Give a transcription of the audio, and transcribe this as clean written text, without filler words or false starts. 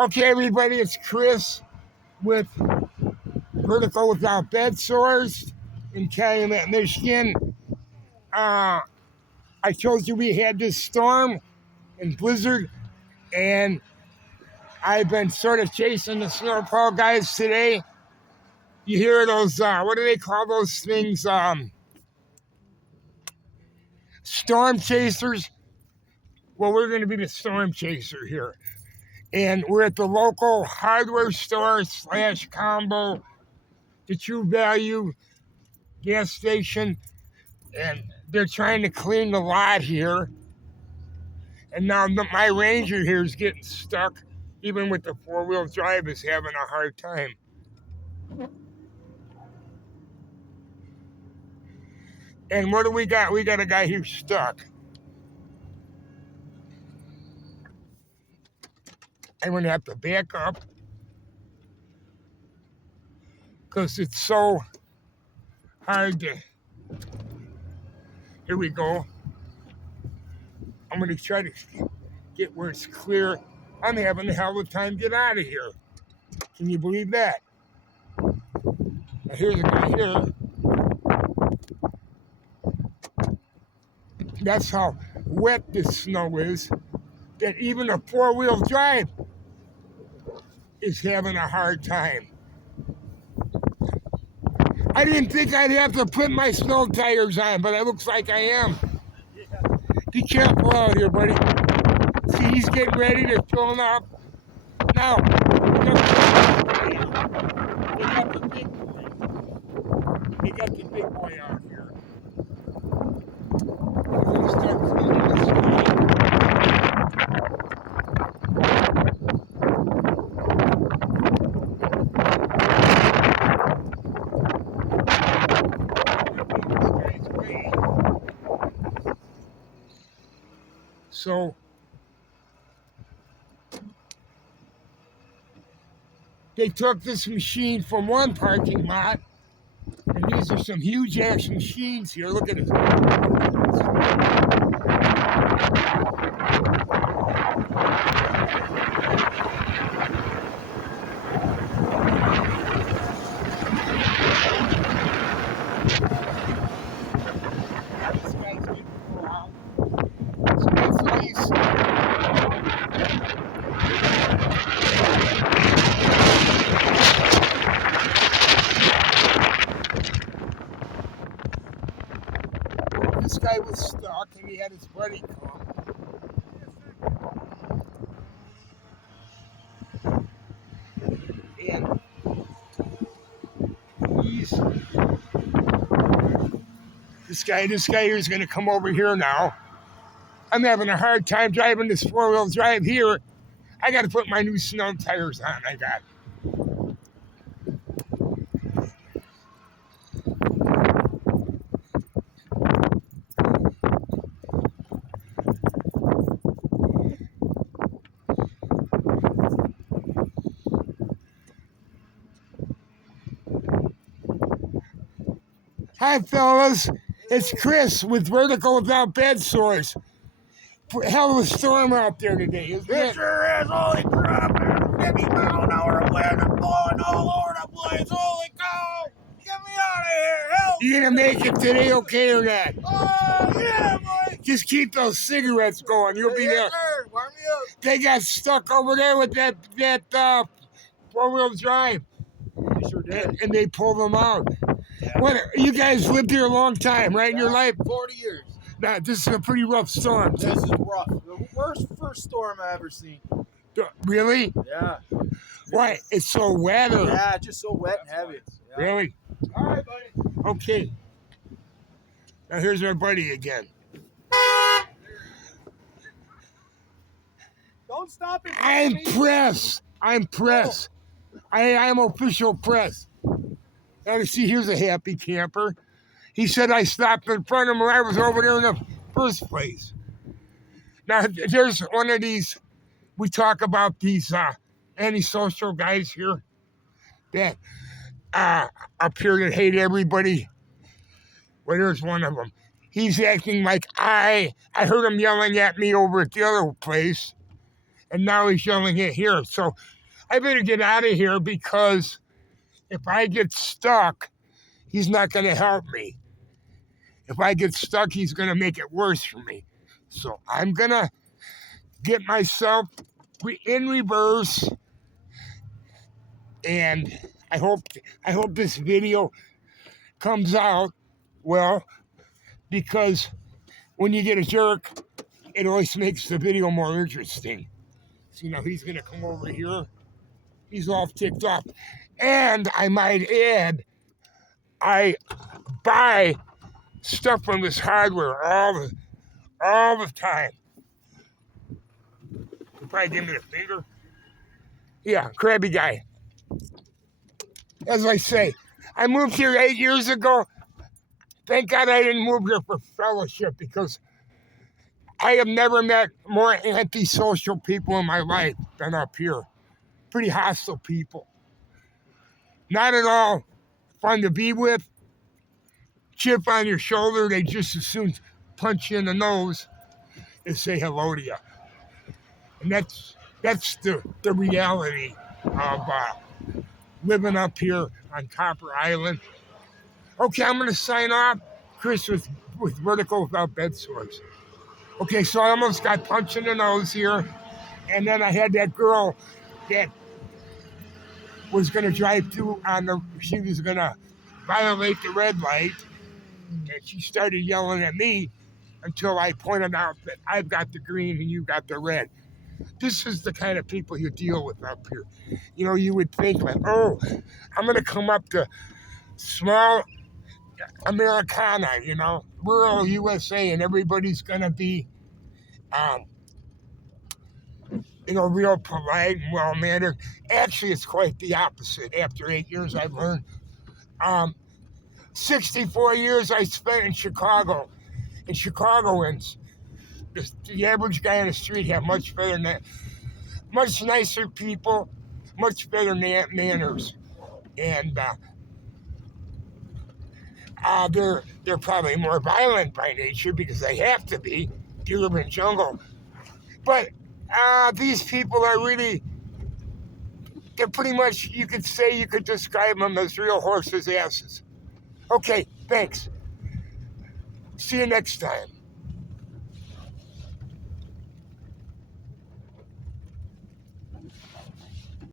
Okay, everybody, it's Chris with Vertical Without Bedsores in Calumet, Michigan. I told you we had this storm and blizzard, and I've been sort of chasing the snowplow guys today. You hear those, what do they call those things? Storm chasers. Well, we're going to be the storm chaser here. And we're at the local hardware store / combo, the True Value gas station, and they're trying to clean the lot here. And now my Ranger here is getting stuck, even with the four-wheel drive, is having a hard time. And what do we got? We got a guy here stuck. I'm going to have to back up because it's so hard to... Here we go. I'm going to try to get where it's clear. I'm having a hell of a time to get out of here. Can you believe that? Now here's a guy here. That's how wet this snow is, that even a four-wheel drive is having a hard time. I didn't think I'd have to put my snow tires on, but it looks like I am. Be careful out here, buddy. See, he's getting ready to fill up. Now, they got the big boy out here. We're going to start cleaning this guy. So, they took this machine from one parking lot, and these are some huge ass machines here. Look at it. This guy's getting full out. So that's nice. This guy was stuck and he had his buddy come. And this guy here is going to come over here now. I'm having a hard time driving this four-wheel drive here. I got to put my new snow tires on. I got. Hi, fellas. It's Chris with Vertical Without Bedsores. Hell of a storm out there today, isn't it? It sure is. Holy crap, man. 50-mile-an-hour wind and blowing all over the place. Holy cow. Get me out of here. Help. You gonna make it today okay or not? Oh, yeah, boy. Just keep those cigarettes going. You'll be there. Sir. Warm me up. They got stuck over there with that four-wheel drive. You sure did. And they pulled them out. Yeah. What? You guys lived here a long time, right, in your life? 40 years. Nah, this is a pretty rough storm. This is rough. The worst first storm I ever seen. Really? Yeah. Why? It's so wet? Or? Yeah, it's just so wet and heavy. Yeah. Really? All right, buddy. Okay. Now here's our buddy again. Don't stop it. I'm press. I'm press. I'm official press. Now you see, here's a happy camper. He said I stopped in front of him when I was over there in the first place. Now there's one of these. We talk about these antisocial guys here that up here that hate everybody. Well, there's one of them. He's acting like I heard him yelling at me over at the other place. And now he's yelling at here. So I better get out of here because if I get stuck, he's not going to help me. If I get stuck, he's going to make it worse for me. So I'm going to get myself in reverse. And I hope this video comes out well, because when you get a jerk, it always makes the video more interesting. So now he's going to come over here. He's all ticked off. And I might add, I buy stuff from this hardware all the time. You probably give me the finger. Yeah, crabby guy. As I say, I moved here 8 years ago. Thank God I didn't move here for fellowship, because I have never met more antisocial people in my life than up here. Pretty hostile people. Not at all fun to be with. Chip on your shoulder, they just as soon punch you in the nose and say hello to you. And that's the reality of living up here on Copper Island. Okay, I'm going to sign off. Chris with Vertical Without Bedsores. Okay, so I almost got punched in the nose here. And then I had that girl that was going to drive through she was going to violate the red light. And she started yelling at me until I pointed out that I've got the green and you got the red. This is the kind of people you deal with up here. You know, you would think like, oh, I'm going to come up to small Americana, you know, rural USA, and everybody's going to be, real polite and well-mannered. Actually, it's quite the opposite. After 8 years, I've learned. 64 years I spent in Chicago. And Chicagoans, the average guy on the street, have much nicer people, much better manners. And they're probably more violent by nature because they have to be. You live in jungle. But these people are really, they're pretty much, you could describe them as real horses' asses. Okay, thanks. See you next time.